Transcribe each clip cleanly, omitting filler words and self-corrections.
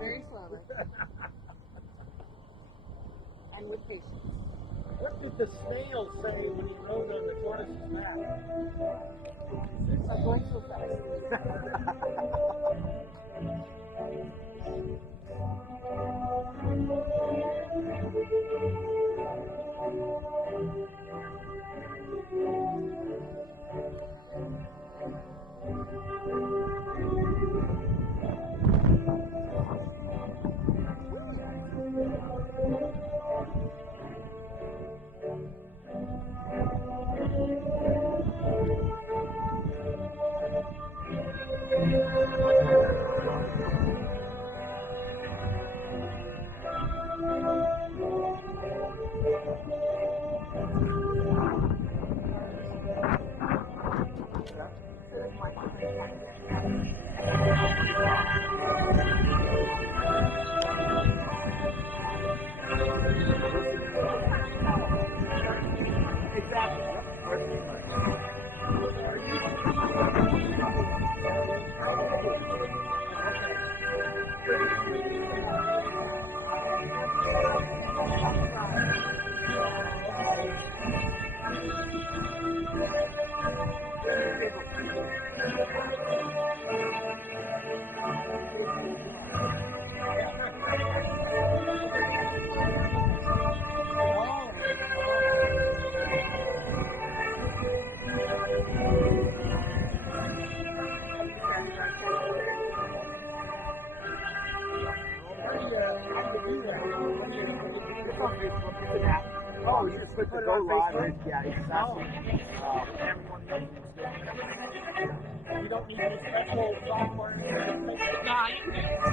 Very slowly. And with patience. What did the snail say when he rode on the tortoise's back? I'm going so fast. Oh, you just put the go live. Yeah, exactly. Everyone knows you don't need any special software. Nah, you can.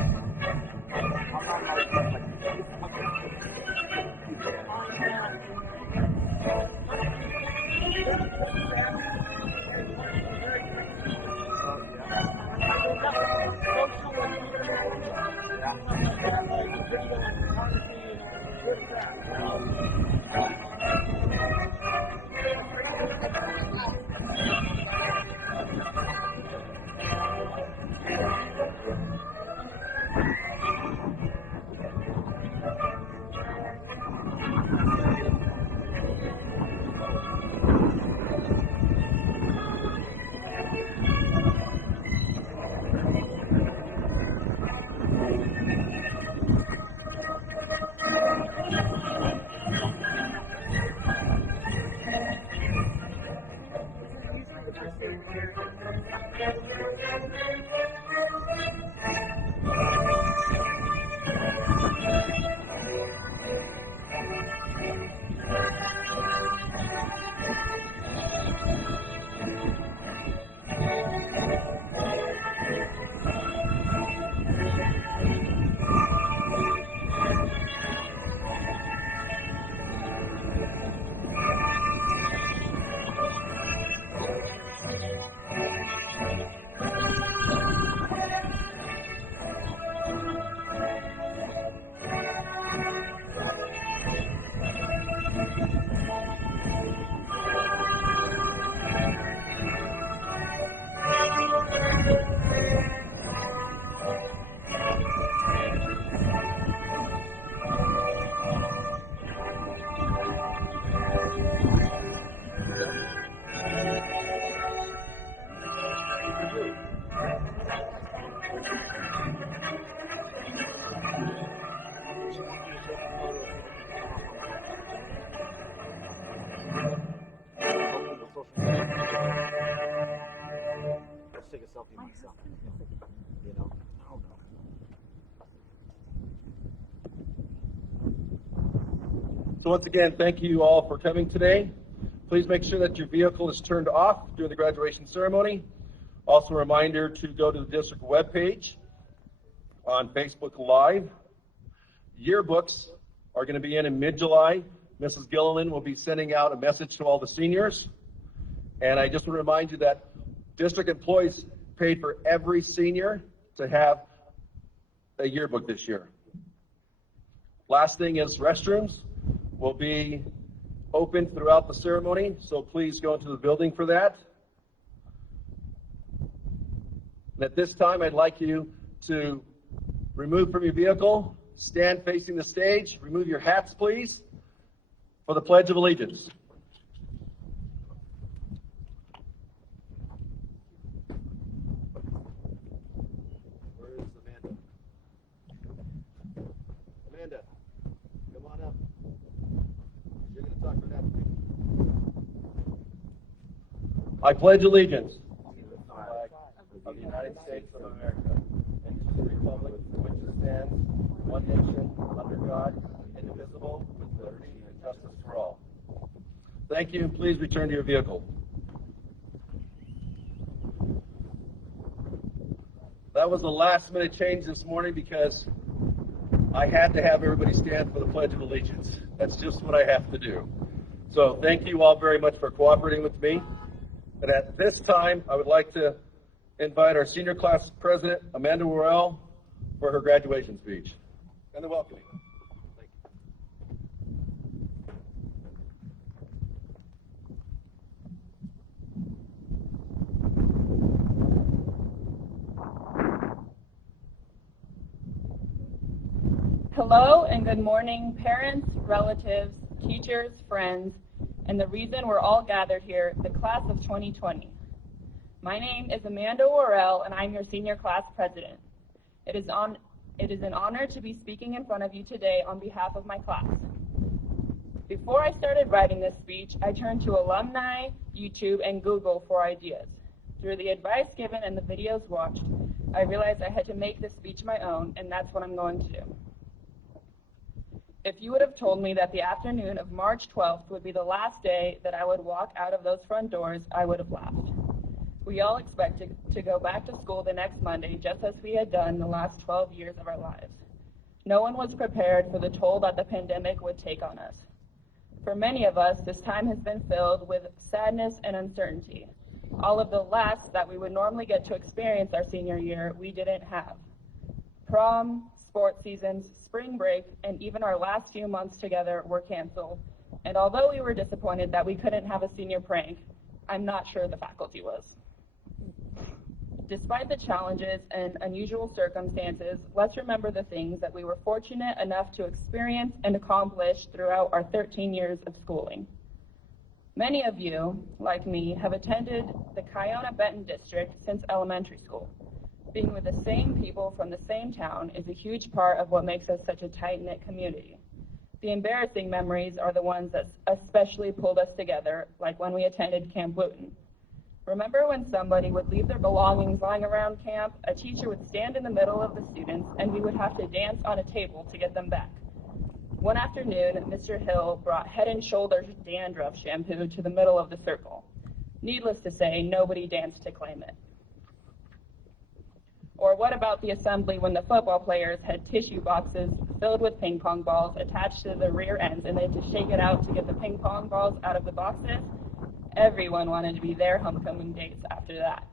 Let's take a selfie myself. You know? I don't know. So once again, thank you all for coming today. Please make sure that your vehicle is turned off during the graduation ceremony. Also a reminder to go to the district webpage on Facebook Live. Yearbooks are going to be in mid-July. Mrs. Gilliland will be sending out a message to all the seniors. And I just want to remind you that district employees paid for every senior to have a yearbook this year. Last thing is restrooms will be open throughout the ceremony, so please go into the building for that. And at this time, I'd like you to remove from your vehicle, stand facing the stage, remove your hats, please, for the Pledge of Allegiance. Where is Amanda? Amanda, come on up. You're going to talk for that. I pledge allegiance to the flag of the United States of America and to the republic for which it stands, one nation, under God, indivisible, with liberty and justice for all. Thank you, and please return to your vehicle. That was a last-minute change this morning because I had to have everybody stand for the Pledge of Allegiance. That's just what I have to do. So thank you all very much for cooperating with me. And at this time, I would like to invite our senior class president, Amanda Worrell, for her graduation speech and the welcoming. Thank you. Hello and good morning, parents, relatives, teachers, friends, and the reason we're all gathered here, the class of 2020. My name is Amanda Worrell, and I'm your senior class president. It is an honor to be speaking in front of you today on behalf of my class. Before I started writing this speech, I turned to alumni, YouTube, and Google for ideas. Through the advice given and the videos watched, I realized I had to make this speech my own, and that's what I'm going to do. If you would have told me that the afternoon of March 12th would be the last day that I would walk out of those front doors, I would have laughed. We all expected to go back to school the next Monday, just as we had done the last 12 years of our lives. No one was prepared for the toll that the pandemic would take on us. For many of us, this time has been filled with sadness and uncertainty. All of the lasts that we would normally get to experience our senior year, we didn't have. Prom, sports seasons, spring break, and even our last few months together were canceled. And although we were disappointed that we couldn't have a senior prank, I'm not sure the faculty was. Despite the challenges and unusual circumstances, let's remember the things that we were fortunate enough to experience and accomplish throughout our 13 years of schooling. Many of you, like me, have attended the Kiona-Benton district since elementary school. Being with the same people from the same town is a huge part of what makes us such a tight-knit community. The embarrassing memories are the ones that especially pulled us together, like when we attended Camp Wooten. Remember when somebody would leave their belongings lying around camp, a teacher would stand in the middle of the students, and we would have to dance on a table to get them back. One afternoon, Mr. Hill brought Head and Shoulders dandruff shampoo to the middle of the circle. Needless to say, nobody danced to claim it. Or what about the assembly when the football players had tissue boxes filled with ping pong balls attached to the rear ends, and they had to shake it out to get the ping pong balls out of the boxes? Everyone wanted to be their homecoming dates after that.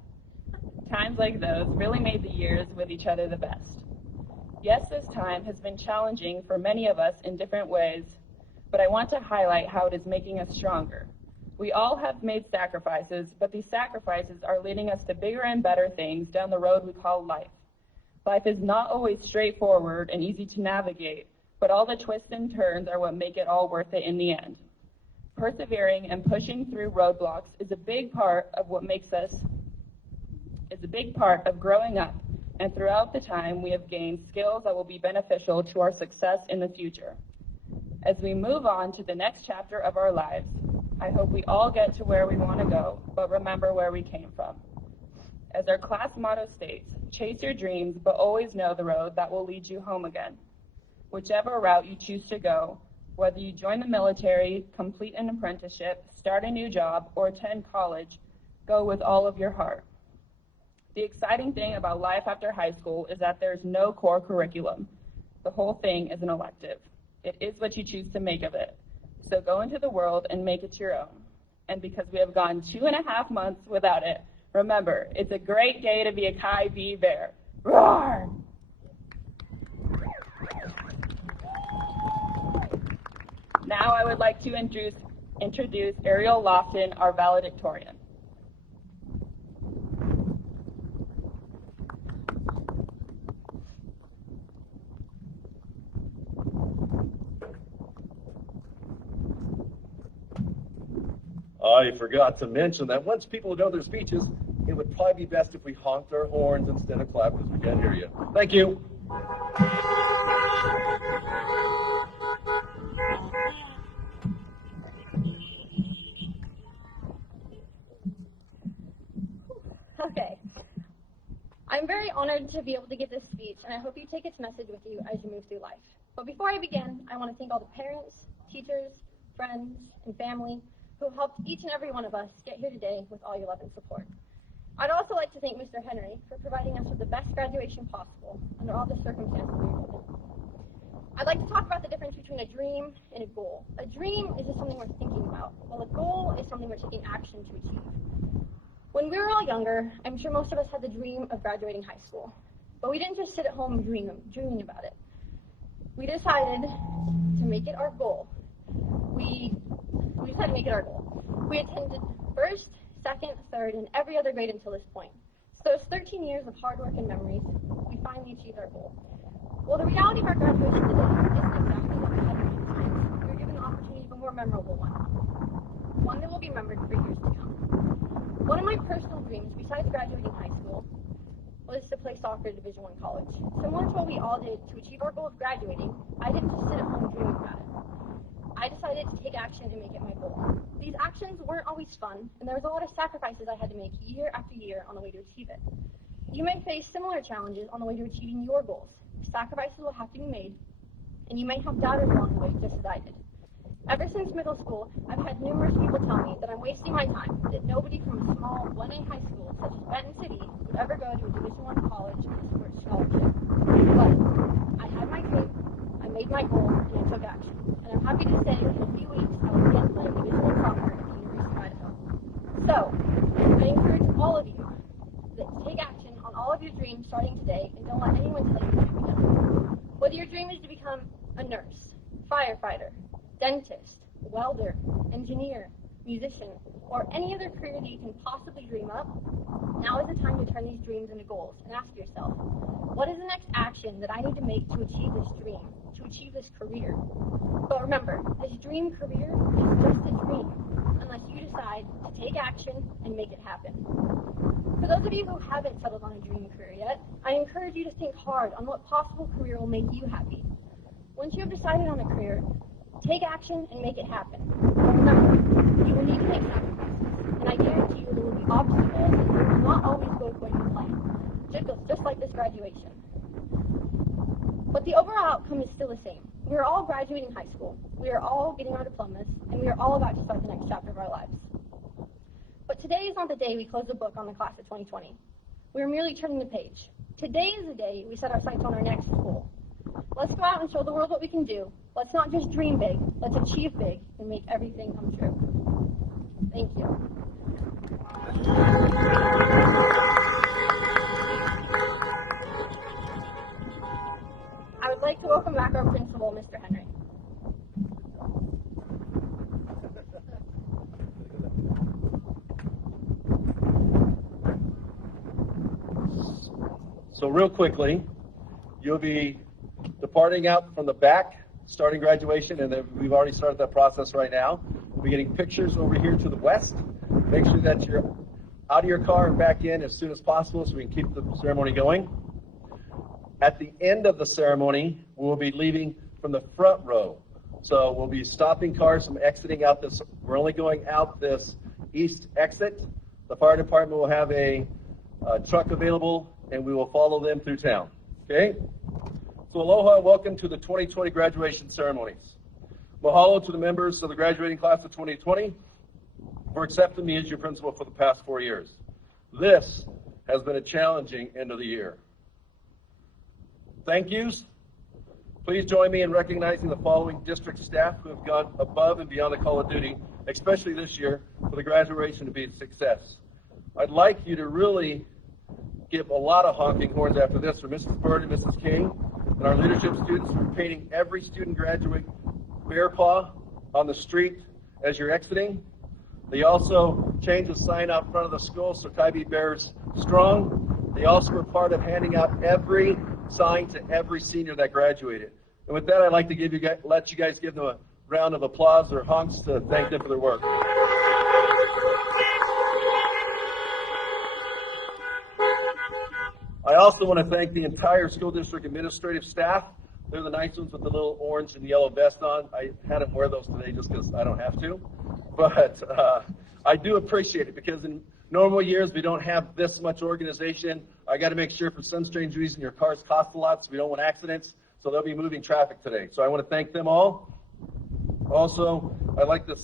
Times like those really made the years with each other the best. Yes, this time has been challenging for many of us in different ways, but I want to highlight how it is making us stronger. We all have made sacrifices, but these sacrifices are leading us to bigger and better things down the road we call life. Life is not always straightforward and easy to navigate, but all the twists and turns are what make it all worth it in the end. Persevering and pushing through roadblocks is a big part of growing up, and throughout the time we have gained skills that will be beneficial to our success in the future. As we move on to the next chapter of our lives, I hope we all get to where we want to go, but remember where we came from. As our class motto states, chase your dreams, but always know the road that will lead you home again. Whichever route you choose to go, whether you join the military, complete an apprenticeship, start a new job, or attend college, go with all of your heart. The exciting thing about life after high school is that there's no core curriculum. The whole thing is an elective. It is what you choose to make of it. So go into the world and make it your own. And because we have gone 2.5 months without it, remember, it's a great day to be a Chi V bear. Roar! Now I would like to introduce Ariel Lofton, our valedictorian. I forgot to mention that once people know their speeches, it would probably be best if we honked our horns instead of clapped because we can't hear you. Thank you. Okay. I'm very honored to be able to give this speech, and I hope you take its message with you as you move through life. But before I begin, I want to thank all the parents, teachers, friends, and family who helped each and every one of us get here today with all your love and support. I'd also like to thank Mr. Henry for providing us with the best graduation possible under all the circumstances we were in. I'd like to talk about the difference between a dream and a goal. A dream is just something we're thinking about, while a goal is something we're taking action to achieve. When we were all younger, I'm sure most of us had the dream of graduating high school, but we didn't just sit at home dreaming about it. We decided to make it our goal. We decided to make it our goal. We attended first, second, third, and every other grade until this point. So those 13 years of hard work and memories, we finally achieved our goal. Well, the reality of our graduation today isn't exactly what we had in those times. We were given the opportunity of a more memorable one that will be remembered for years to come. One of my personal dreams, besides graduating high school, was to play soccer at Division I college. Similar to what we all did to achieve our goal of graduating, I didn't just sit at home dreaming about it. I decided to take action and make it my goal. These actions weren't always fun, and there was a lot of sacrifices I had to make year after year on the way to achieve it. You may face similar challenges on the way to achieving your goals. Sacrifices will have to be made, and you may have doubters along the way, just as I did. Ever since middle school, I've had numerous people tell me that I'm wasting my time, that nobody from a small 1A high school such as Benton City would ever go to a Division I college with a sports scholarship. But I had my dream, I made my goal, and I took action. And I'm happy to say in a few weeks I will begin playing Division I soccer at the University of Idaho. So, I encourage all of you that to take action on all of your dreams starting today, and don't let anyone tell you it can't be done. Whether your dream is to become firefighter, dentist, welder, engineer, musician, or any other career that you can possibly dream up, now is the time to turn these dreams into goals and ask yourself, what is the next action that I need to make to achieve this dream, to achieve this career? But remember, this dream career is just a dream unless you decide to take action and make it happen. For those of you who haven't settled on a dream career yet, I encourage you to think hard on what possible career will make you happy. Once you have decided on a career, take action and make it happen. But remember, you will need to make sacrifices, and I guarantee you there will be obstacles and it will not always go according to plan, just like this graduation. But the overall outcome is still the same. We are all graduating high school, we are all getting our diplomas, and we are all about to start the next chapter of our lives. But today is not the day we close the book on the class of 2020. We are merely turning the page. Today is the day we set our sights on our next goal. Let's go out and show the world what we can do. Let's not just dream big, let's achieve big and make everything come true. Thank you. I would like to welcome back our principal, Mr. Henry. So real quickly, you'll be departing out from the back, starting graduation, and we've already started that process right now. We'll be getting pictures over here to the west. Make sure that you're out of your car and back in as soon as possible so we can keep the ceremony going. At the end of the ceremony, we'll be leaving from the front row. So we'll be stopping cars from exiting out this. We're only going out this east exit. The fire department will have a truck available, and we will follow them through town. Okay? So aloha and welcome to the 2020 graduation ceremonies. Mahalo to the members of the graduating class of 2020 for accepting me as your principal for the past 4 years. This has been a challenging end of the year. Thank yous. Please join me in recognizing the following district staff who have gone above and beyond the call of duty, especially this year, for the graduation to be a success. I'd like you to really give a lot of honking horns after this for Mrs. Bird and Mrs. King and our leadership students for painting every student graduate bear paw on the street as you're exiting. They also changed the sign out front of the school, so Tybee Bears Strong. They also were part of handing out every sign to every senior that graduated. And with that, I'd like to let you guys give them a round of applause or honks to thank them for their work. I also want to thank the entire school district administrative staff. They're the nice ones with the little orange and yellow vest on. I had them wear those today just because I don't have to. But I do appreciate it because in normal years we don't have this much organization. I got to make sure for some strange reason your cars cost a lot so we don't want accidents. So they'll be moving traffic today. So I want to thank them all. Also, I'd like to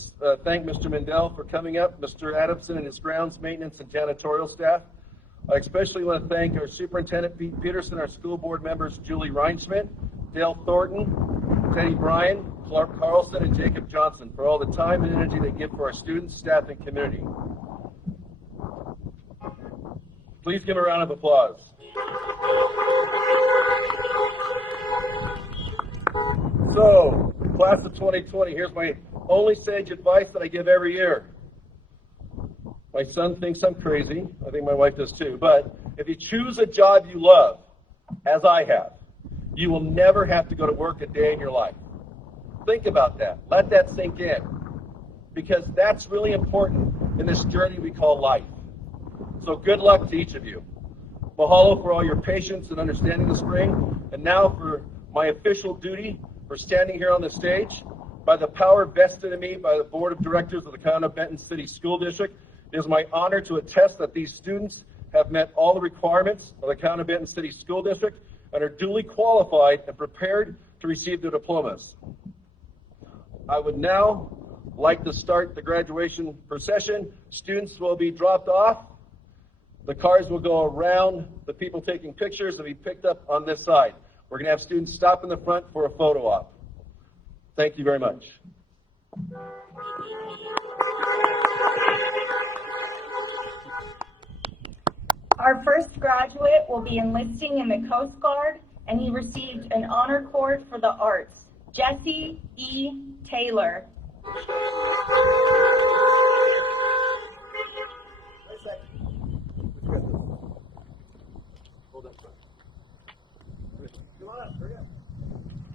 thank Mr. Mendel for coming up, Mr. Adamson and his grounds maintenance and janitorial staff. I especially want to thank our superintendent, Pete Peterson, our school board members, Julie Reinschmidt, Dale Thornton, Teddy Bryan, Clark Carlson, and Jacob Johnson for all the time and energy they give for our students, staff, and community. Please give a round of applause. So, class of 2020, here's my only sage advice that I give every year. My son thinks I'm crazy. I think my wife does too. But if you choose a job you love, as I have, you will never have to go to work a day in your life. Think about that. Let that sink in. Because that's really important in this journey we call life. So good luck to each of you. Mahalo for all your patience and understanding this spring. And now for my official duty for standing here on the stage. By the power vested in me by the Board of Directors of the Conneaut-Benton City School District, it is my honor to attest that these students have met all the requirements of the Conneaut-Benton City School District and are duly qualified and prepared to receive their diplomas. I would now like to start the graduation procession. Students will be dropped off. The cars will go around the people taking pictures and be picked up on this side. We're going to have students stop in the front for a photo op. Thank you very much. Our first graduate will be enlisting in the Coast Guard, and he received an honor cord for the arts. Jesse E. Taylor.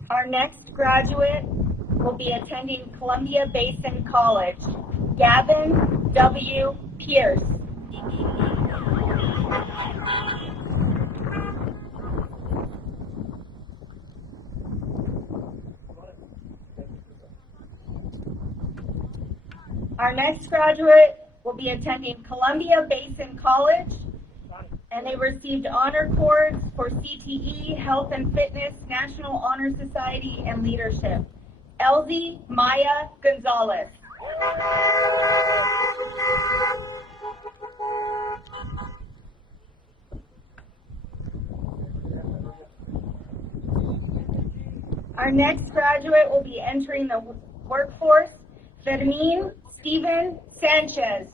Our next graduate will be attending Columbia Basin College, Gavin W. Pierce. Our next graduate will be attending Columbia Basin College, and they received honor cords for CTE, Health and Fitness, National Honor Society, and Leadership. Elsie Maya Gonzalez. Our next graduate will be entering the workforce, Fermin Steven Sanchez.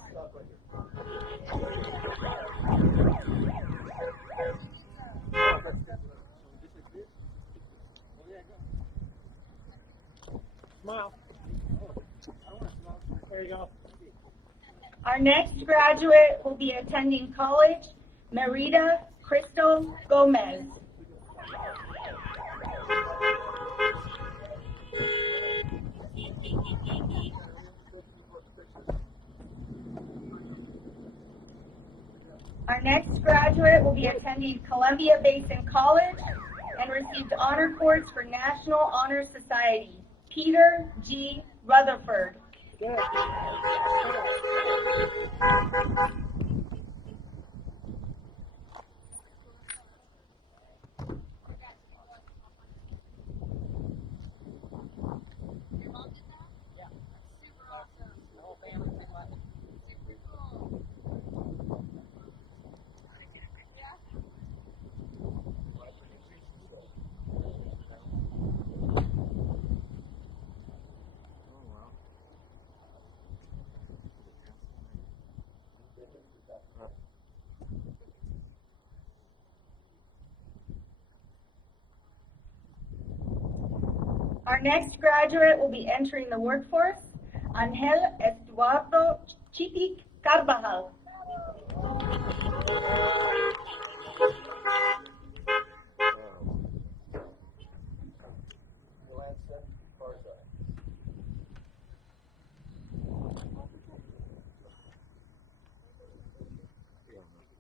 Smile. There you go. Our next graduate will be attending college, Merida Crystal Gomez. Our next graduate will be attending Columbia Basin College and received honor cords for National Honor Society, Peter G. Rutherford. Good. Our next graduate will be entering the workforce, Angel Eduardo Chipic Carvajal.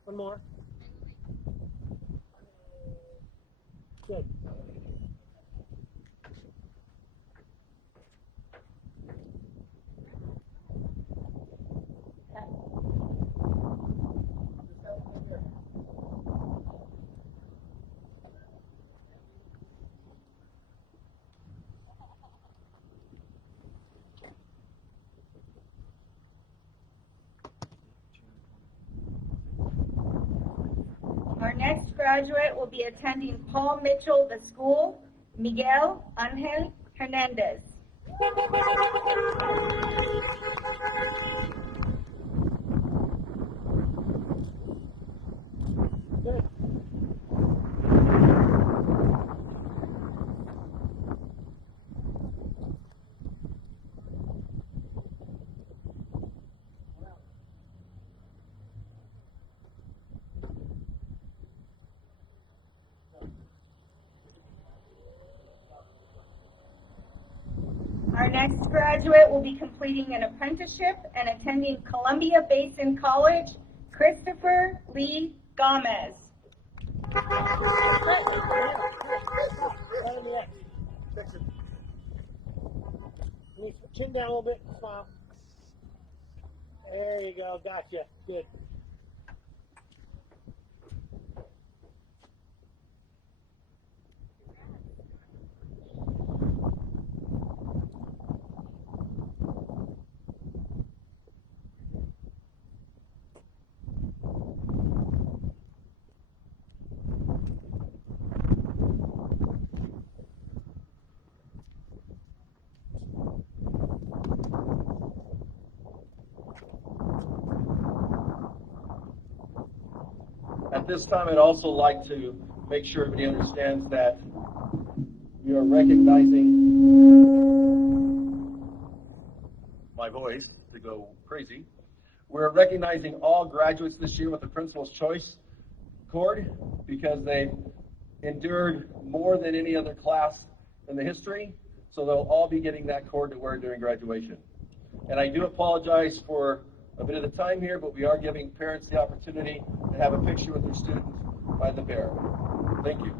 One more. Good. Our next graduate will be attending Paul Mitchell the School, Miguel Angel Hernandez. Good. Our next graduate will be completing an apprenticeship and attending Columbia Basin College, Christopher Lee Gomez. Right on the X. Fix it. Need to chin down a little bit. Smile. There you go. Gotcha. Good. At this time, I'd also like to make sure everybody understands that we are recognizing my voice to go crazy. We're recognizing all graduates this year with the Principal's Choice Cord because they endured more than any other class in the history, so they'll all be getting that cord to wear during graduation. And I do apologize for a bit of the time here, but we are giving parents the opportunity to have a picture with their student by the bear. Thank you.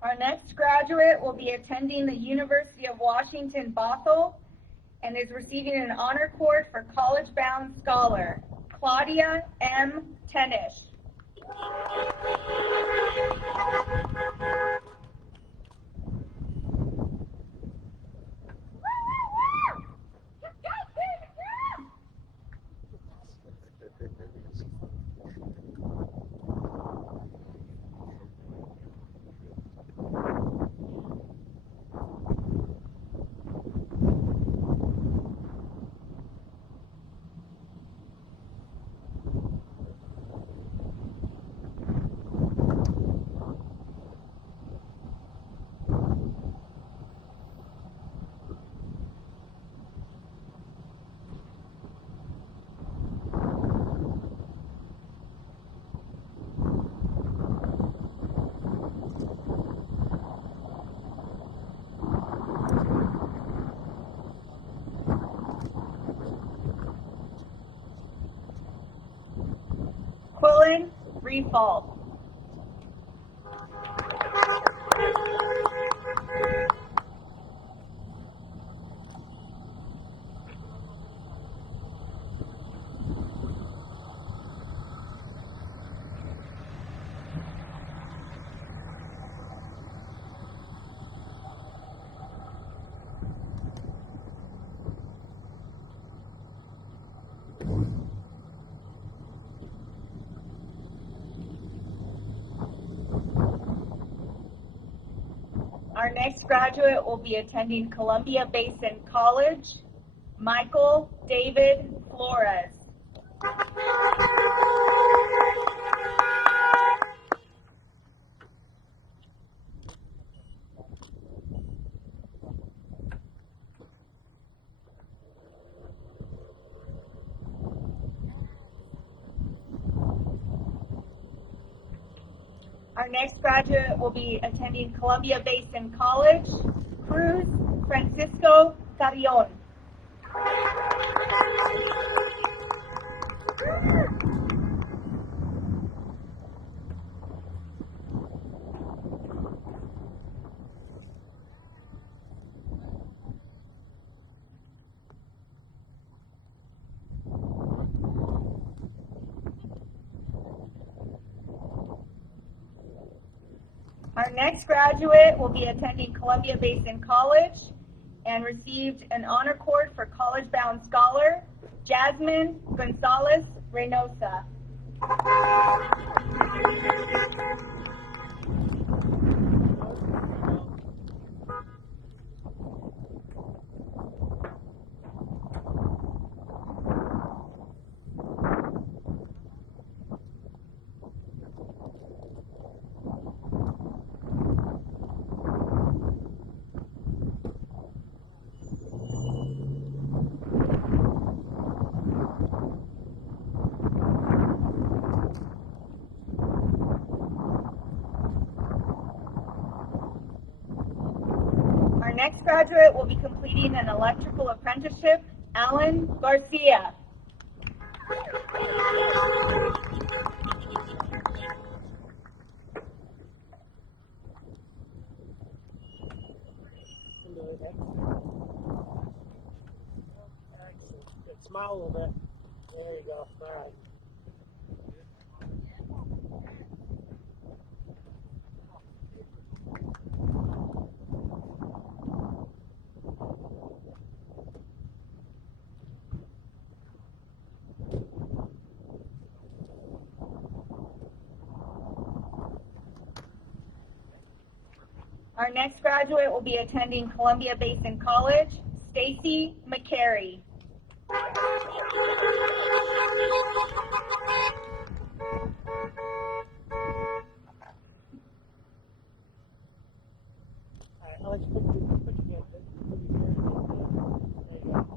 Our next graduate will be attending the University of Washington, Bothell, and is receiving an honor cord for college-bound scholar, Claudia M. Tenish. Quillen Refald. Our next graduate will be attending Columbia Basin College, Michael David Flores. Our next graduate will be attending Columbia Basin College, Cruz Francisco Carrion. Our next graduate will be attending Columbia Basin College and received an honor cord for college-bound scholar, Jasmine Gonzalez Reynosa. Our next graduate will be completing an electrical apprenticeship, Alan Garcia. Into the next. Excellent. Good. Smile a little bit. There you go. All right. Our next graduate will be attending Columbia Basin College, Stacy McCary. All right. Let's put your hand. There you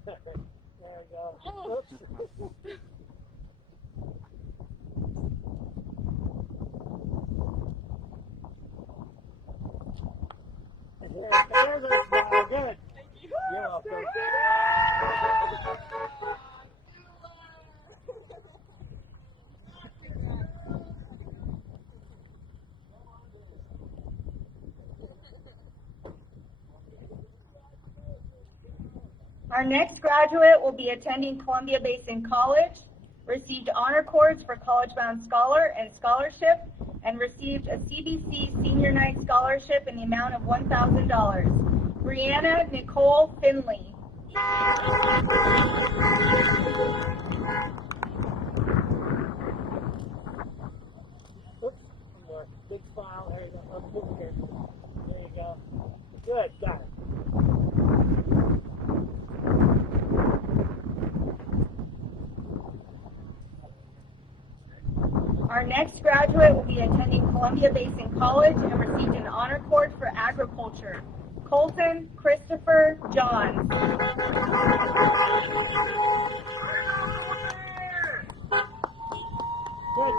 go. There we go. Oops. There's a smile. Good. You're welcome. Our next graduate will be attending Columbia Basin College, received honor cords for College Bound Scholar and Scholarship, and received a CBC Senior Night Scholarship in the amount of $1,000. Brianna Nicole Finley. Oops. One more. Big smile. There you go. Oh, move here. There you go. Good. Got it. Our next graduate will be attending Columbia Basin College and received an honor cord for agriculture. Colton Christopher Johns. Good.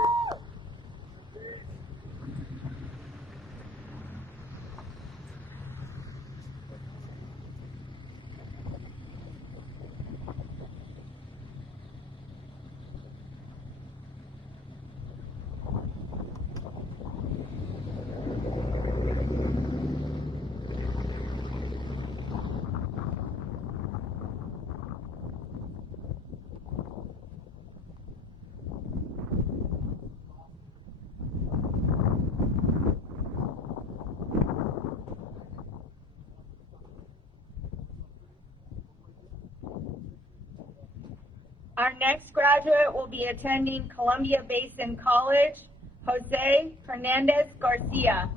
Our next graduate will be attending Columbia Basin College, Jose Hernandez Garcia.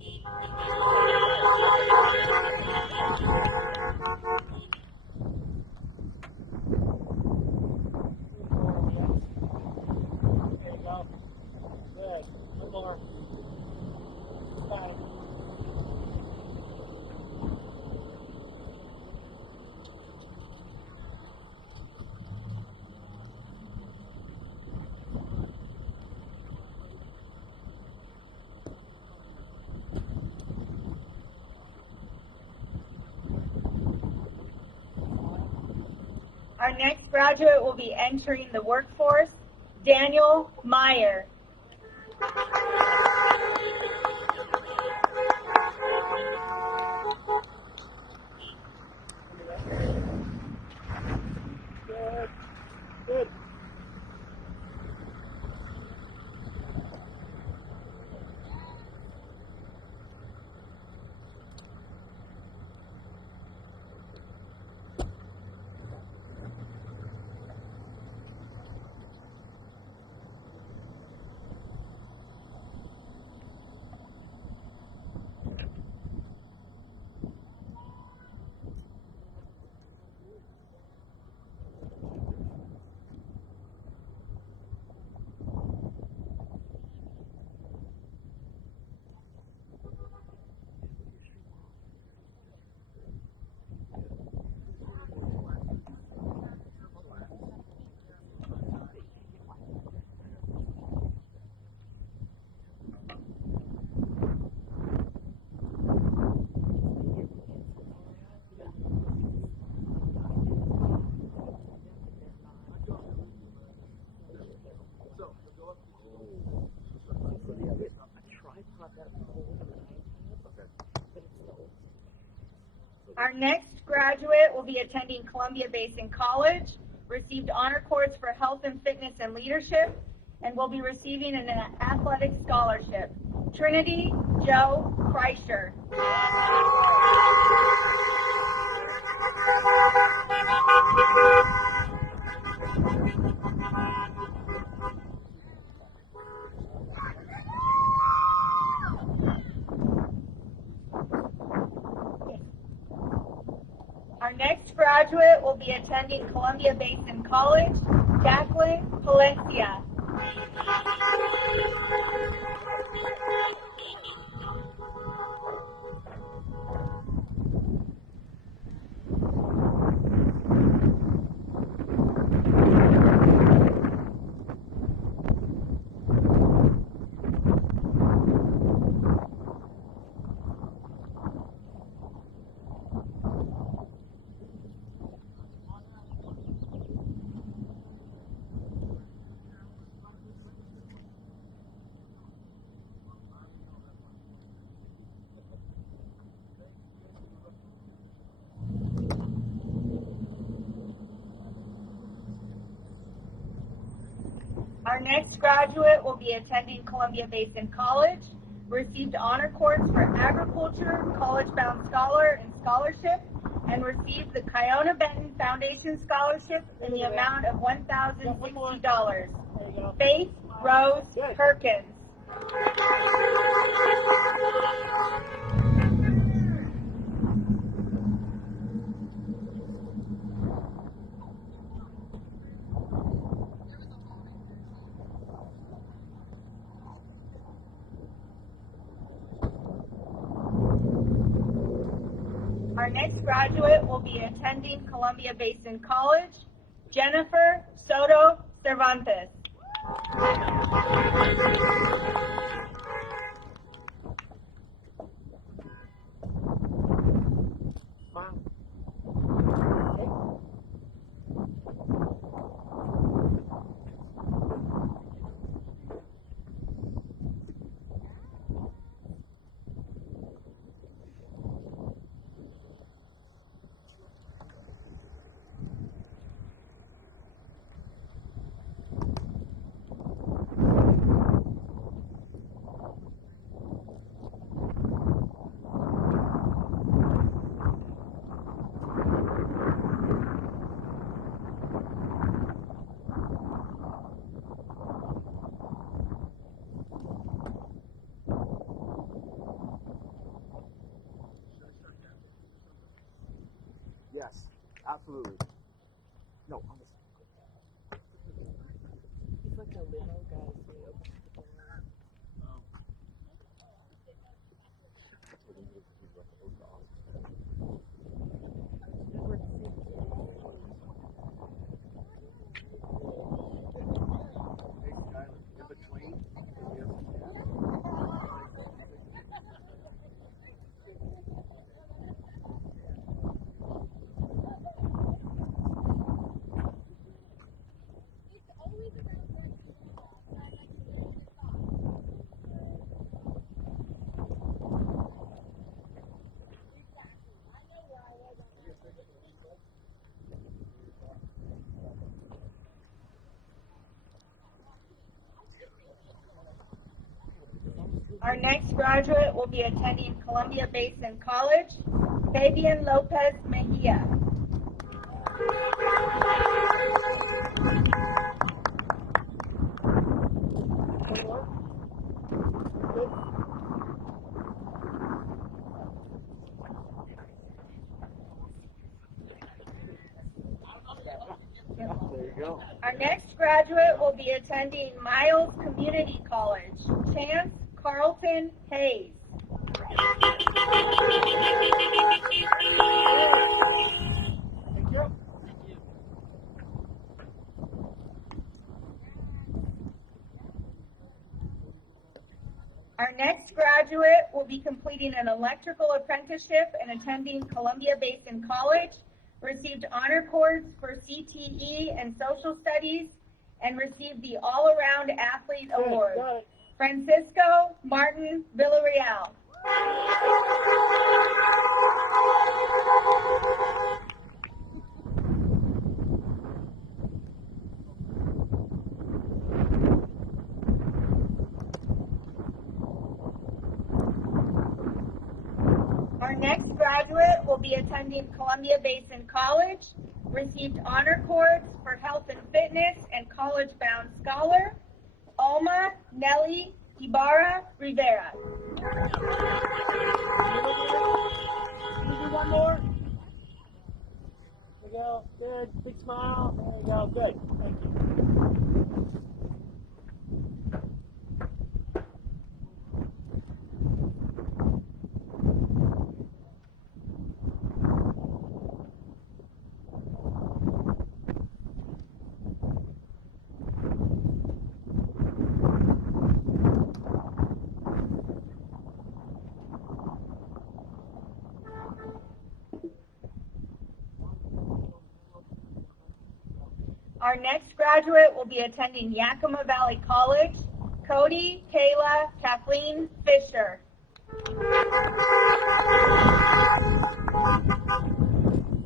There you go. Good. One more. Got it. Our next graduate will be entering the workforce, Daniel Meyer. Good. Good. Our next graduate will be attending Columbia Basin College, received honor cords for health and fitness and leadership, and will be receiving an athletic scholarship. Trinity Joe Kreischer. Our next graduate will be attending Columbia Basin College, Jacqueline Palencia. Our next graduate will be attending Columbia Basin College, received honor cords for agriculture, college-bound scholar and scholarship, and received the Kiona Benton Foundation Scholarship in the amount of $1,060. Faith Rose Perkins. Our next graduate will be attending Columbia Basin College, Jennifer Soto Cervantes. Yes, absolutely. No, on this. He's like a little guy. Our next graduate will be attending Columbia Basin College, Fabian Lopez Mejia. There you go. Our next graduate will be attending Miles Community College, Chance Carlton Hayes. Thank you. Our next graduate will be completing an electrical apprenticeship and attending Columbia Basin College, received honor cords for CTE and social studies, and received the all-around athlete award. Francisco Martin Villarreal. Our next graduate will be attending Columbia Basin College, received honor cords for health and fitness and college-bound scholar, Alma Nelly Ibarra Rivera. Can you do one more? There you go. Good. Big smile. There you go. Good. Thank you. Our next graduate will be attending Yakima Valley College, Cody Kayla Kathleen Fisher.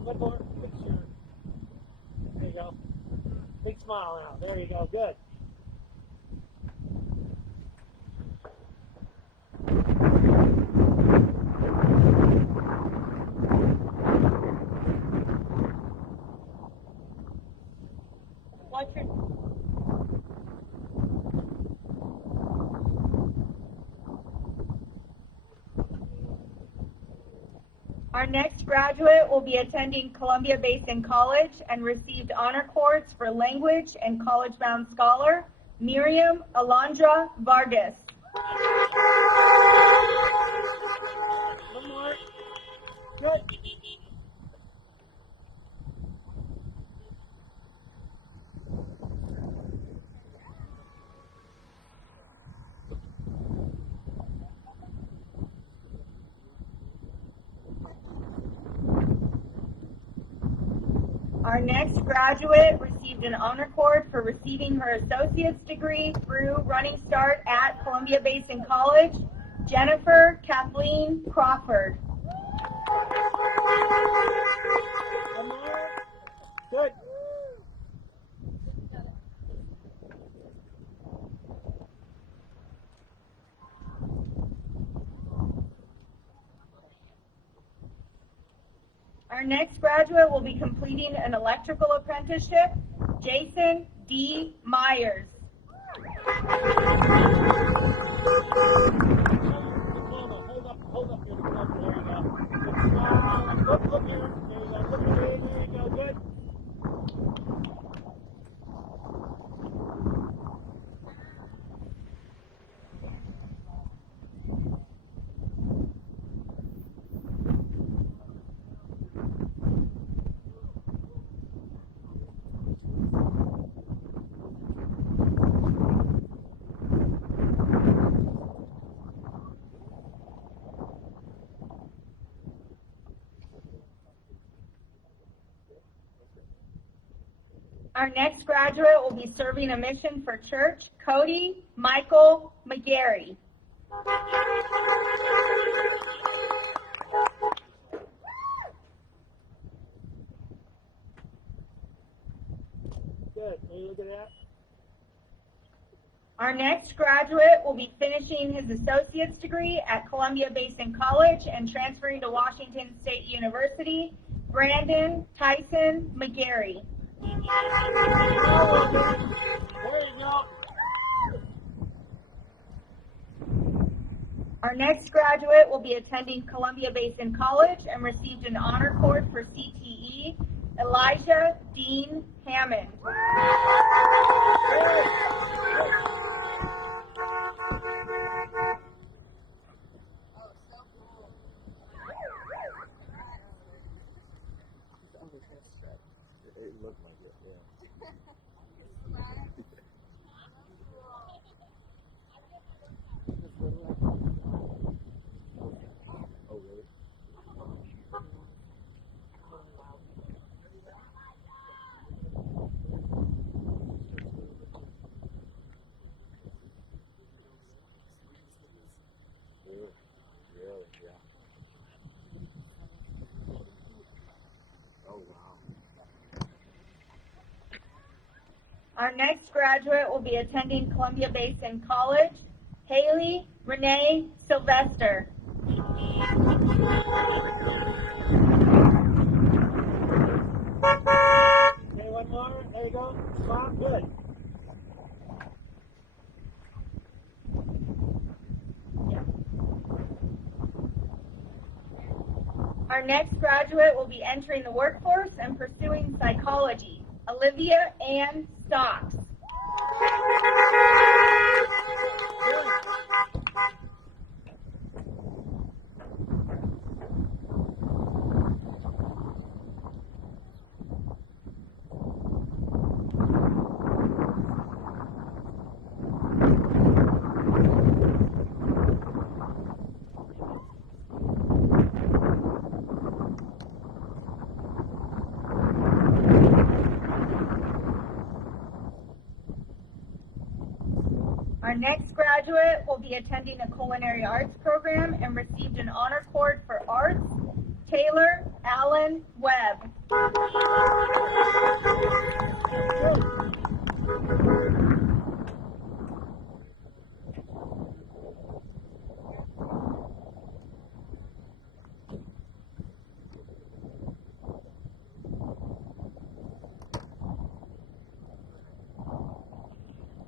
One more. Picture. There you go. Big smile now. There you go. Good. Watch your... Our next graduate will be attending Columbia Basin College and received honor cords for language and college-bound scholar, Miriam Alondra Vargas. One more. Good. Our next graduate received an honor cord for receiving her associate's degree through Running Start at Columbia Basin College, Jennifer Kathleen Crawford. One more. Good. Our next graduate will be completing an electrical apprenticeship, Jason D. Myers. Hold up your diploma. There you go. Good smile. Look here. There you go. Look at me. There you go. Good. Our next graduate will be serving a mission for church, Cody Michael McGarry. Good. Can you look at that? Our next graduate will be finishing his associate's degree at Columbia Basin College and transferring to Washington State University, Brandon Tyson McGarry. There you go. Our next graduate will be attending Columbia Basin College and received an honor cord for CTE, Elijah Dean Hammond. It looked like it, yeah. Oh, really? next graduate will be attending Columbia Basin College, Haley Renee Sylvester. Okay, one more. There you go. Strong, good. Our next graduate will be entering the workforce and pursuing psychology, Olivia Ann Stocks. Our next graduate will be attending a culinary arts program and received an honor cord for arts, Taylor Allen Webb.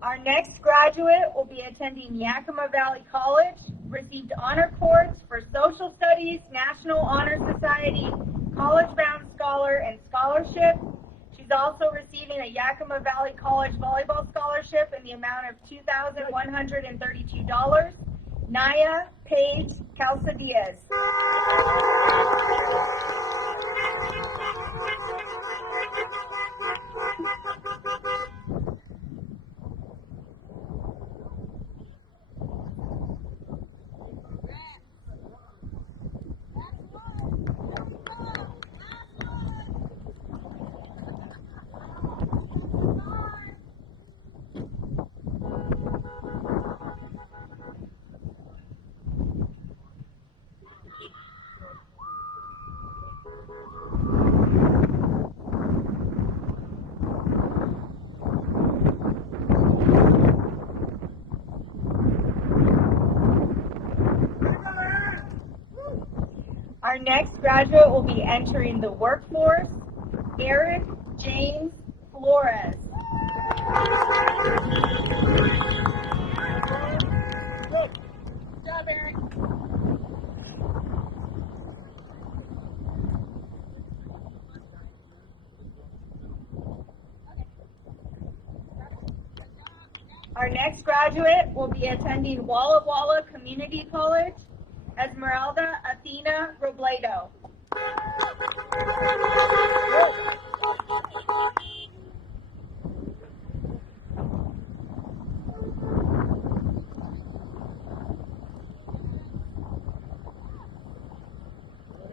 Our next graduate will be attending Yakima Valley College, received honor cords for Social Studies, National Honor Society, College Bound Scholar, and Scholarship. She's also receiving a Yakima Valley College volleyball scholarship in the amount of $2,132. Naya Paige Calzadiaz. Our next graduate will be entering the workforce, Eric James Flores. Good job, Eric. Our next graduate will be attending Walla Walla Community College, Esmeralda Athena Robledo.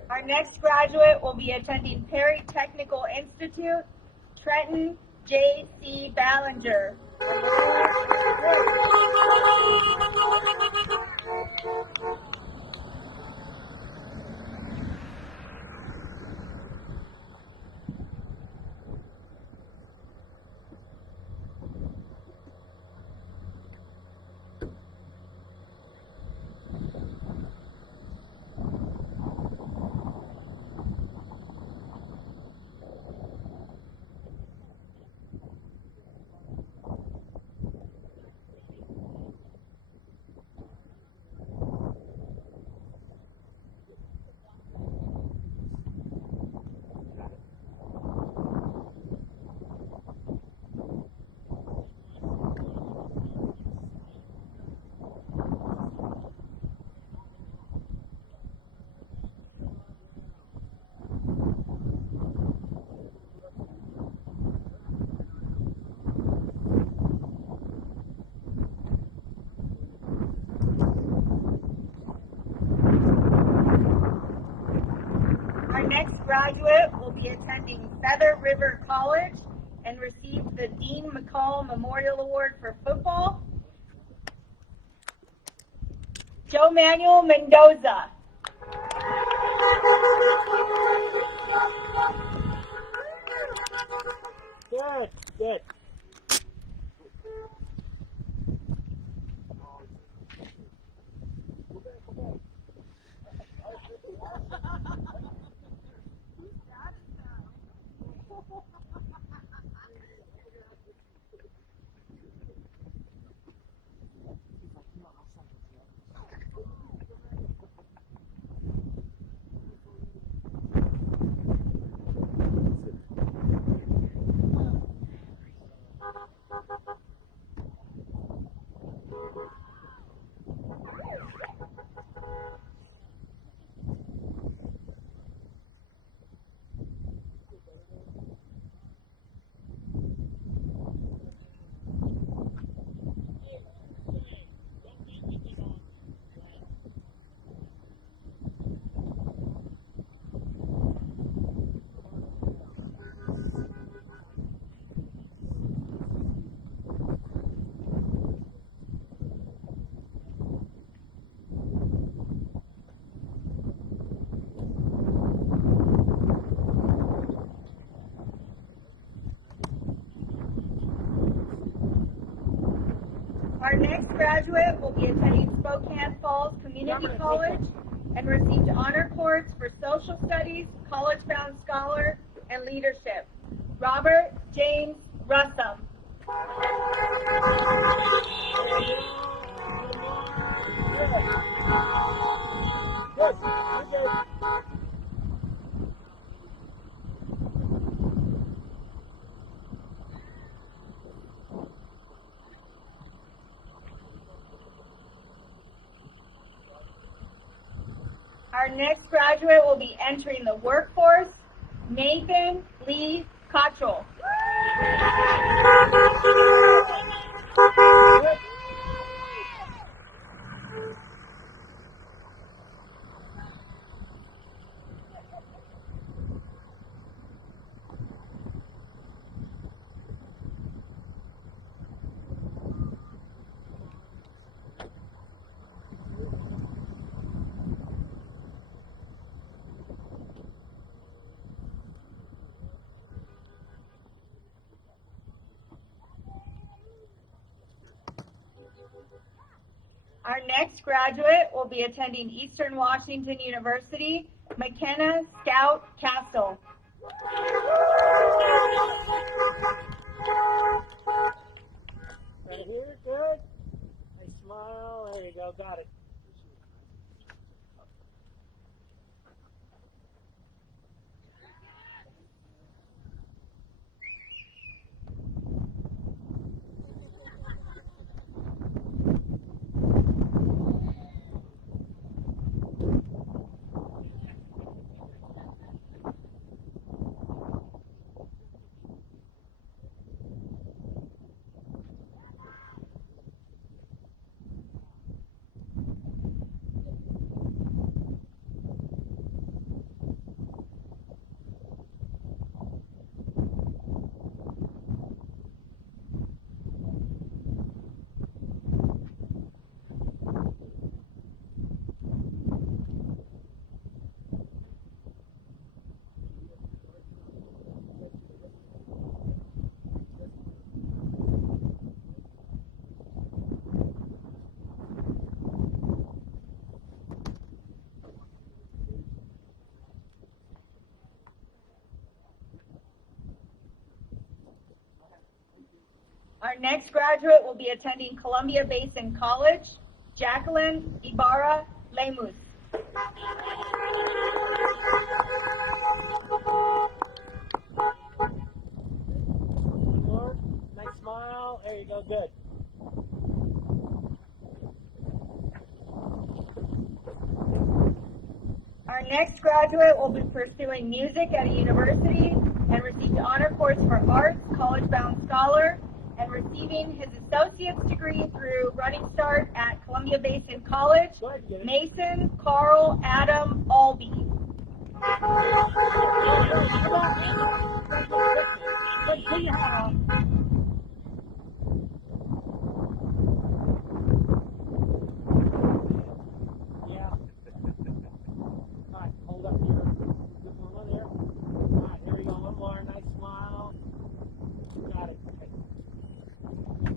Our next graduate will be attending Perry Technical Institute, Trenton J.C. Ballinger. Graduate will be attending Feather River College and received the Dean McCall Memorial Award for football. Joe Manuel Mendoza. Good, good. next graduate will be attending Spokane Falls Community College and received honor cords for social studies, college-bound scholar, and leadership. Robert James Russum. Good. Our next graduate will be entering the workforce, Nathan Lee Cottrell. Our next graduate will be attending Eastern Washington University, McKenna Scout Castle. Right here, good. Nice smile. There you go. Got it. Our next graduate will be attending Columbia Basin College, Jacqueline Ibarra Lemus. One more. Nice smile. There you go. Good. Our next graduate will be pursuing music at a university and received honor cords for arts, college-bound scholar, and receiving his associate's degree through Running Start at Columbia Basin College, Go ahead and get it. Mason Carl Adam Albee. Good. Put your hat on. Yeah. All right, hold up here. Good one here. All right, here we go. One more. Nice smile. Got it.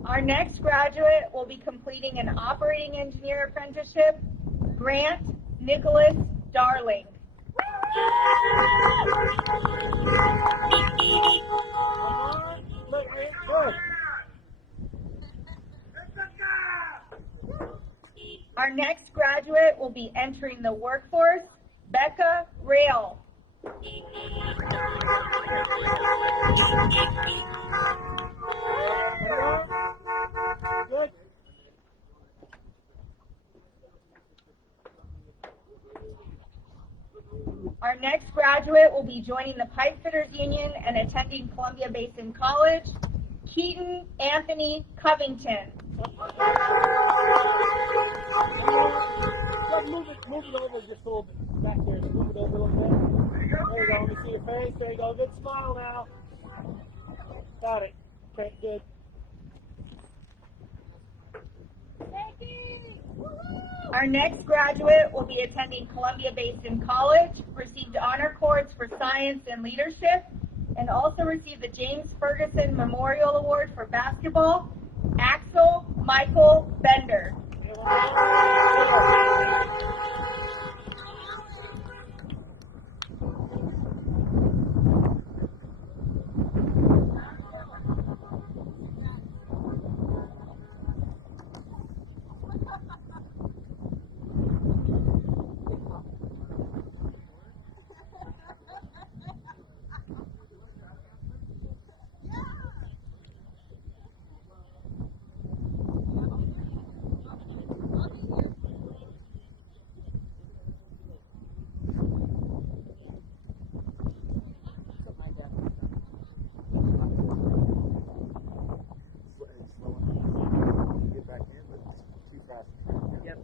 Our next graduate will be completing an operating engineer apprenticeship, Grant Nicholas Darling. Look, good. Our next graduate will be entering the workforce, Becca Rail. Good. Our next graduate will be joining the Pipe Fitters Union and attending Columbia Basin College, Keaton Anthony Covington. Move it over just a little bit. Back there. Move it over a little bit. There you go. Let me see your face. There you go. Good smile now. Got it. Okay, good. Our next graduate will be attending Columbia Basin College, received honor cords for science and leadership, and also received the James Ferguson Memorial Award for basketball, Axel Michael Bender. Get back in, but it's too fast. Yep.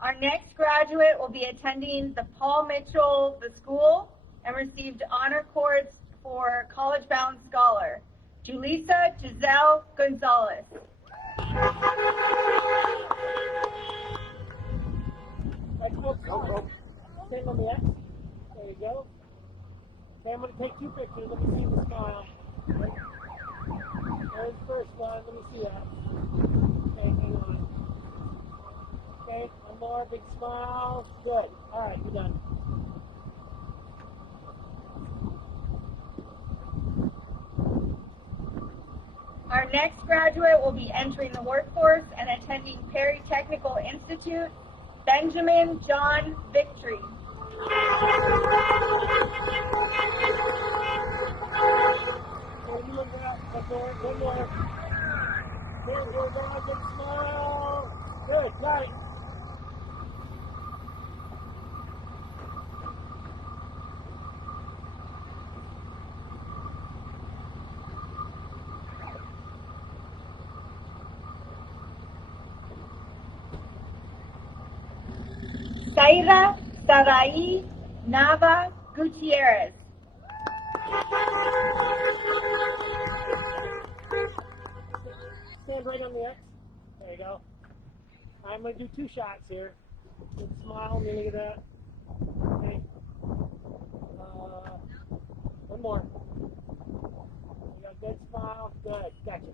Our next graduate will be attending the Paul Mitchell the School and received honor cords for College Bound Scholar, Julissa Giselle Gonzalez. Let's go. Stand on the X. There you go. Okay, I'm going to take 2 pictures. Let me see the smile. There's the first one. Let me see that. Okay, hang on. Okay, one more. Big smile. Good. All right, you're done. Our next graduate will be entering the workforce and attending Perry Technical Institute, Benjamin John Victory. Okay, you look at that. One more. Good, good smile. Good, right. Zaira Sarai Nava Gutierrez. Stand right on the X. There you go. I'm going to do 2 shots here. Good smile. Look at that. Okay. One more. You got a good smile. Good. Gotcha.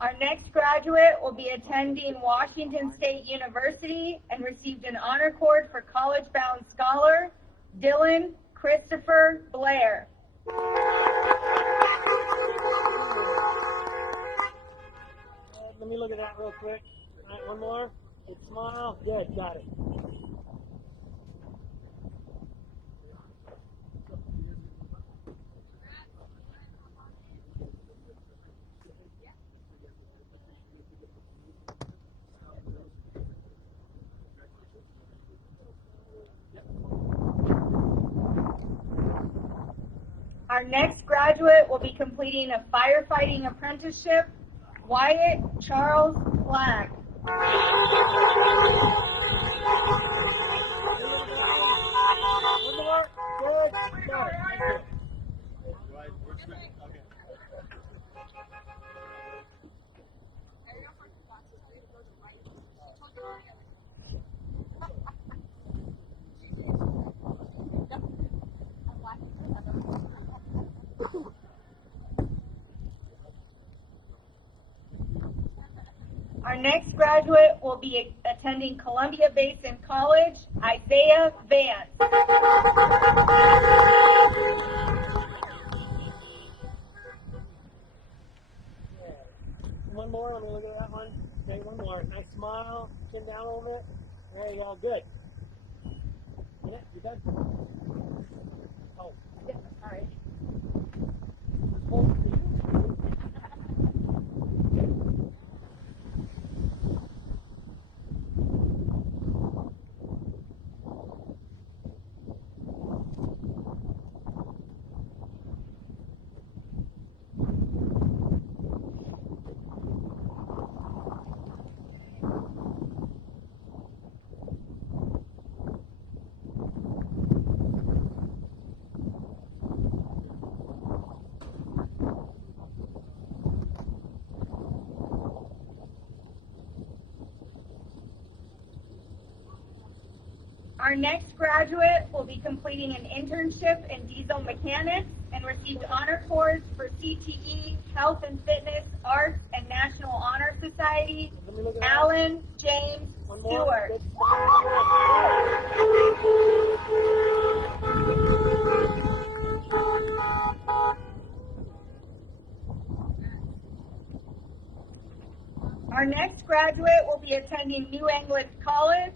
Our next graduate will be attending Washington State University and received an honor cord for College Bound Scholar, Dylan Christopher Blair. Let me look at that real quick. All right, one more. Good smile. Good. Got it. Our next graduate will be completing a firefighting apprenticeship, Wyatt Charles Flagg. One more. Good. Got it. Thank you. Our next graduate will be attending Columbia Basin College, Isaiah Vance. One more. Let me look at that one. Okay, one more. Nice smile. Chin down a little bit. There you go. Good. Yeah, you done? Oh, yeah. All right. Hold it. Our next graduate will be completing an internship in diesel mechanics and received honor cords for CTE, Health and Fitness, Arts, and National Honor Society, Let me look at that. Alan James One more. Stewart. Good smile. Our next graduate will be attending New England College,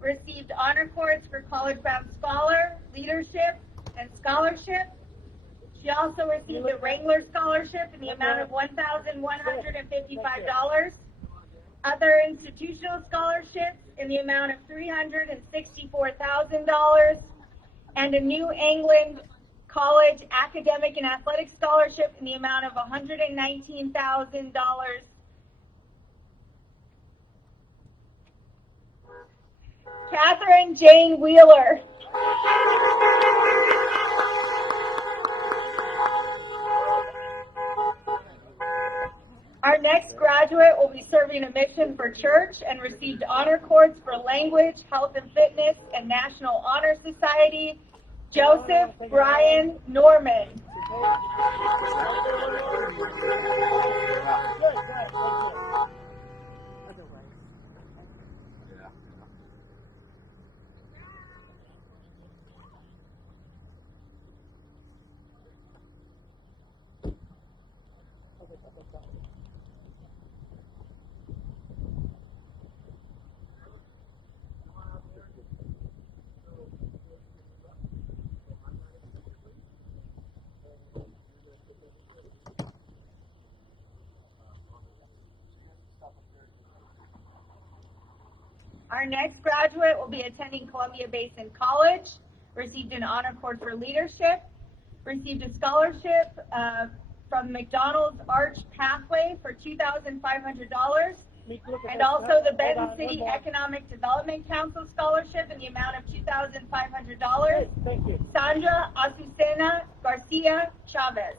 received honor cords for College Bound Scholar, Leadership, and Scholarship. She also received a Wrangler Scholarship in the amount of $1,155, other institutional scholarships in the amount of $364,000, and a New England College Academic and Athletic Scholarship in the amount of $119,000. Catherine Jane Wheeler. Our next graduate will be serving a mission for church and received honor cords for language, health and fitness, and National Honor Society, Joseph Brian Norman. Good, good. Thank you. Our next graduate will be attending Columbia Basin College, received an honor cord for leadership, received a scholarship from McDonald's Arch Pathway for $2,500, and also the Benton City Economic Development Council Scholarship in the amount of $2,500. Thank you. Sandra Azucena Garcia Chavez.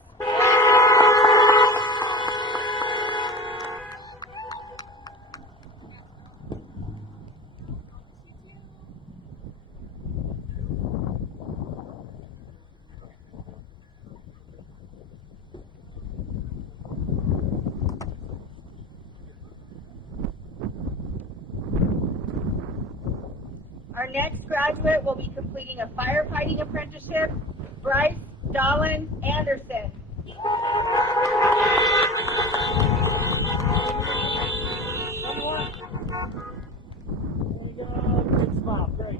Our next graduate will be completing a firefighting apprenticeship, Bryce Dolan Anderson. One more. There you go. Good smile. Great.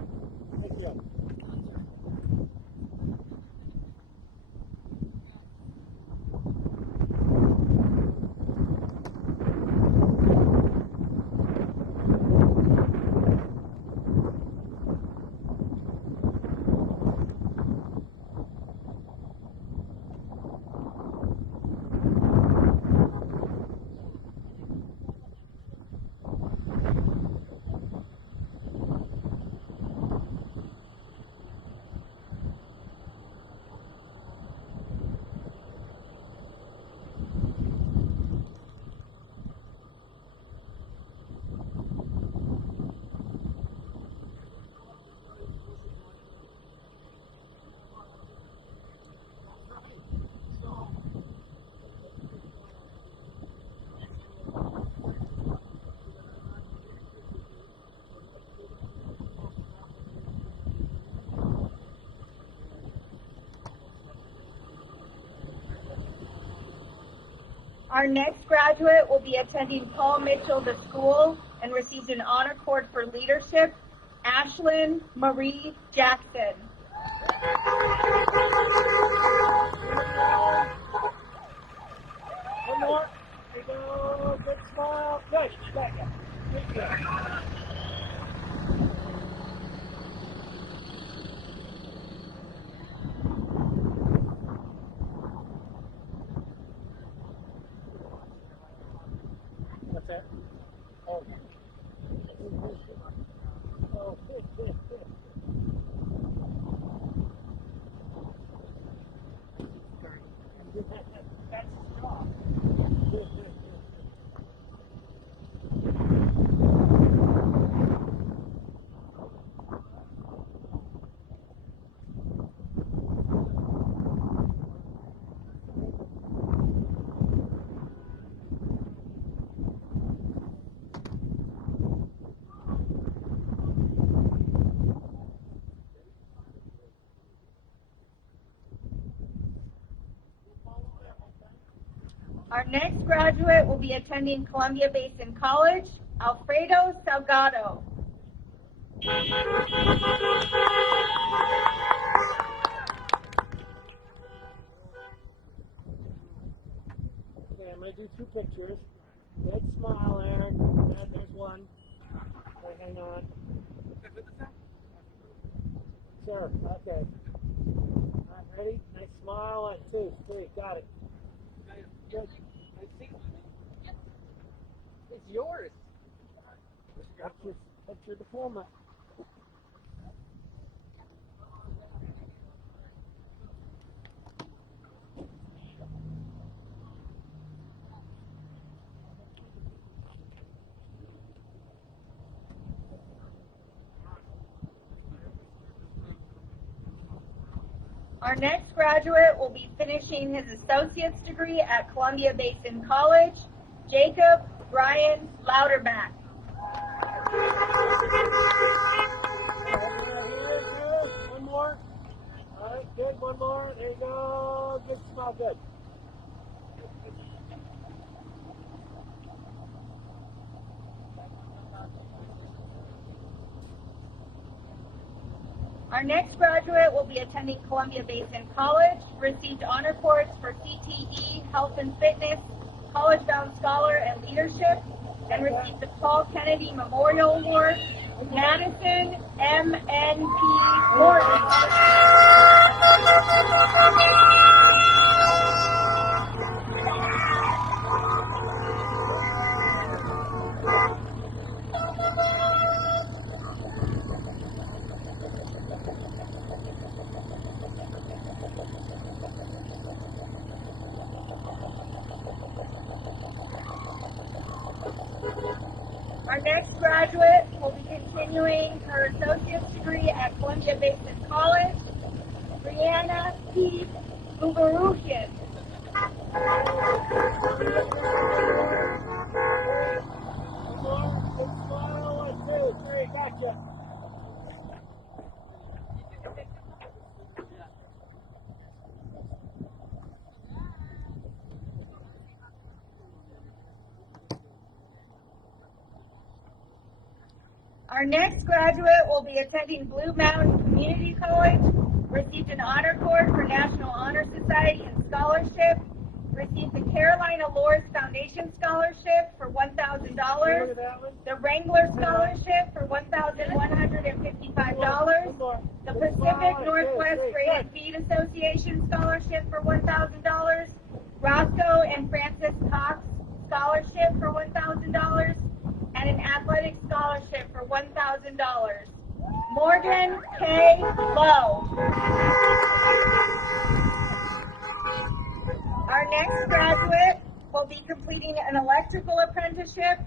Thank you. Our next graduate will be attending Paul Mitchell the School and received an honor cord for leadership, Ashlyn Marie Jackson. One more. There you go. Good smile. Good. Back up. Good job. What's that? Oh. Oh, good, good, good. That's his job. Good, good, good. Our next graduate will be attending Columbia Basin College, Alfredo Salgado. Okay, I'm going to do two pictures. Good smile, Aaron. Good, there's one. Okay, hang on. Sure, okay. All right, ready? Nice smile. 1, 2, 3. Got it. Good. It's yours. That's your diploma. Our next graduate will be finishing his associate's degree at Columbia Basin College, Jacob Brian Lauterbach. Good. One more. All right, good. One more. There you go. Good smile. Good. Our next graduate will be attending Columbia Basin College, received honor cords for CTE, Health and Fitness, College Bound Scholar, and Leadership, and received the Paul Kennedy Memorial Award, Madison M.N.P. Morton. Our next graduate will be continuing her associate's degree at Columbia Basin College, Brianna P. Ugarushin. One more. Good smile. 1, 2, 3. Gotcha. Our next graduate will be attending Blue Mountain Community College, received an honor cord for National Honor Society and Scholarship, received the Carolina Loris Foundation Scholarship for $1,000, the Wrangler Scholarship for $1,155, the Pacific Northwest Graded Feed Association Scholarship for $1,000, Roscoe and Francis Cox Scholarship for $1,000, and an athletic scholarship for $1,000. Morgan K. Lowe. Our next graduate will be completing an electrical apprenticeship,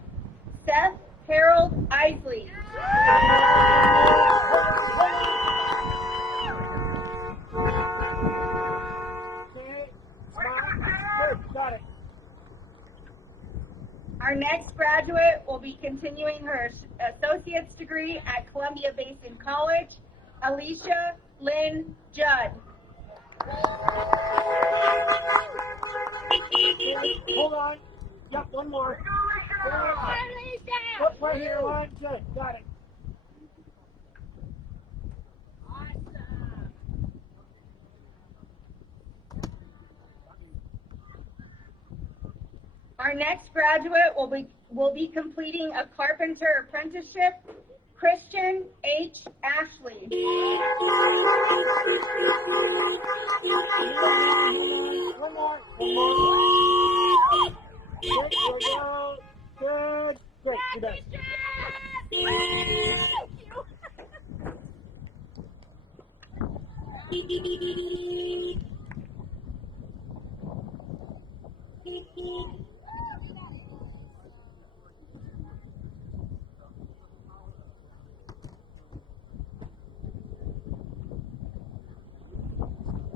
Seth Harold Isley. Okay. Smile. Good. Got it. Our next graduate will be continuing her associate's degree at Columbia Basin College, Alicia Lynn Judd. Hold on. Yep, one more. Look right here, one. Good. Got it. Our next graduate will be completing a carpenter apprenticeship, Christian H. Ashley. One more. Good, here we go. Good. Great, you're done.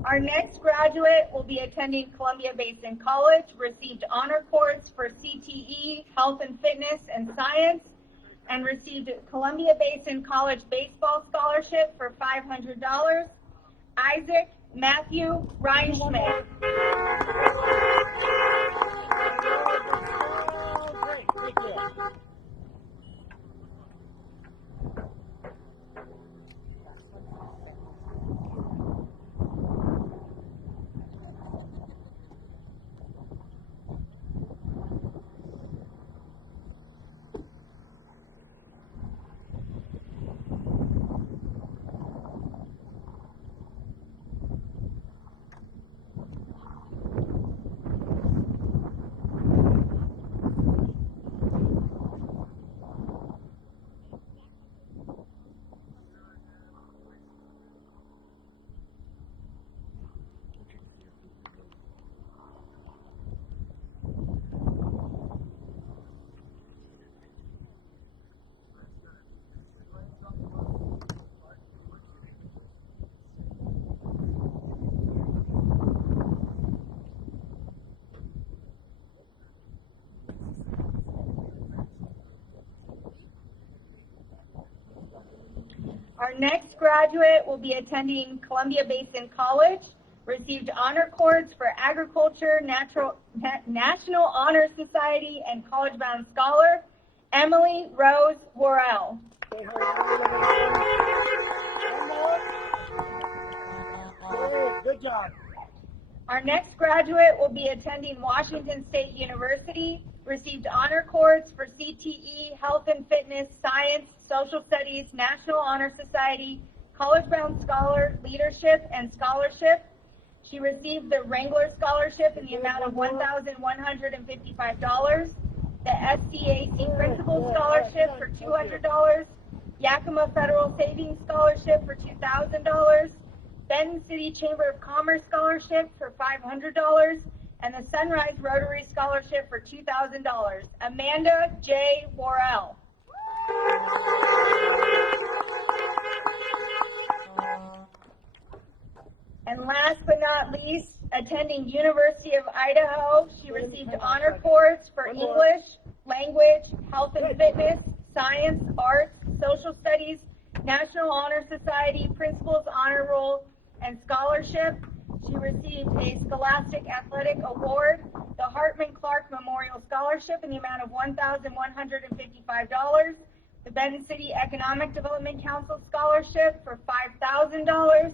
Our next graduate will be attending Columbia Basin College, received honor cords for CTE, Health and Fitness and Science, and received Columbia Basin College Baseball Scholarship for $500. Isaac Matthew Reinschmidt. Great, thank you. Our next graduate will be attending Columbia Basin College, received honor cords for Agriculture, National Honor Society, and College Bound Scholar, Emily Rose Worrell. Good, good job. Our next graduate will be attending Washington State University, received honor cords for CTE, Health and Fitness, Science, Social Studies, National Honor Society, College Bound Scholar, Leadership, and Scholarship. She received the Wrangler Scholarship in the amount of $1,155, the SCAC Principal Scholarship for $200, Yakima Federal Savings Scholarship for $2,000, Benton City Chamber of Commerce Scholarship for $500, and the Sunrise Rotary Scholarship for $2,000. Amanda J. Worrell. And last but not least, attending University of Idaho, she received honor cords for English, language, health and fitness, science, arts, social studies, National Honor Society, Principal's Honor Roll, and scholarship. She received a Scholastic Athletic Award, the Hartman Clark Memorial Scholarship in the amount of $1,155, the Benton City Economic Development Council Scholarship for $5,000,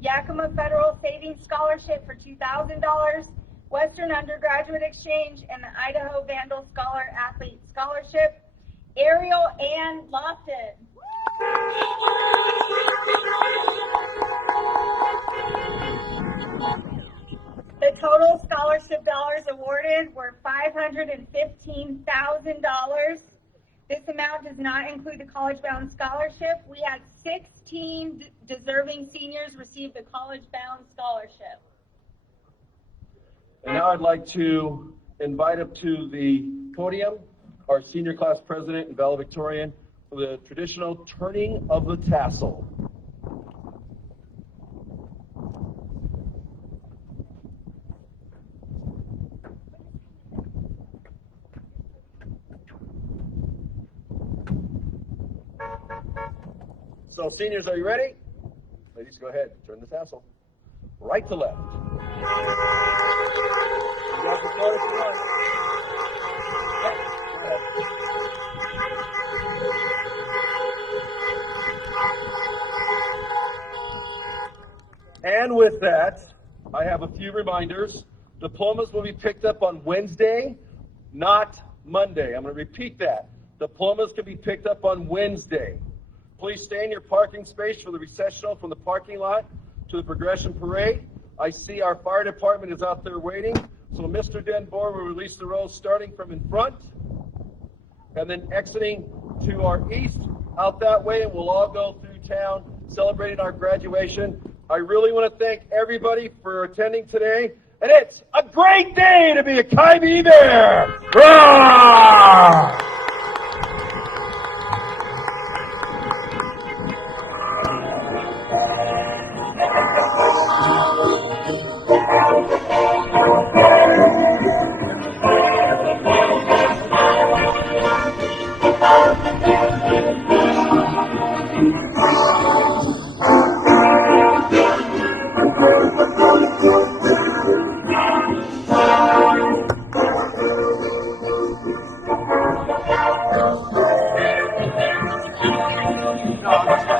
Yakima Federal Savings Scholarship for $2,000, Western Undergraduate Exchange, and the Idaho Vandal Scholar Athlete Scholarship. Ariel Ann Lofton. The total scholarship dollars awarded were $515,000. This amount does not include the College Bound Scholarship. We had 16 deserving seniors receive the College Bound Scholarship. And now I'd like to invite up to the podium our senior class president and valedictorian for the traditional turning of the tassel. So seniors, are you ready? Ladies, go ahead, turn the tassel. Right to left. Go for photo if you want. And with that, I have a few reminders. Diplomas will be picked up on Wednesday, not Monday. I'm going to repeat that. Diplomas can be picked up on Wednesday. Please stay in your parking space for the recessional from the parking lot to the progression parade. I see our fire department is out there waiting. So Mr. Denboer will release the rows starting from in front and then exiting to our east out that way, and we'll all go through town celebrating our graduation. I really want to thank everybody for attending today, and it's a great day to be a Ky-Bee Bear! Rah! No,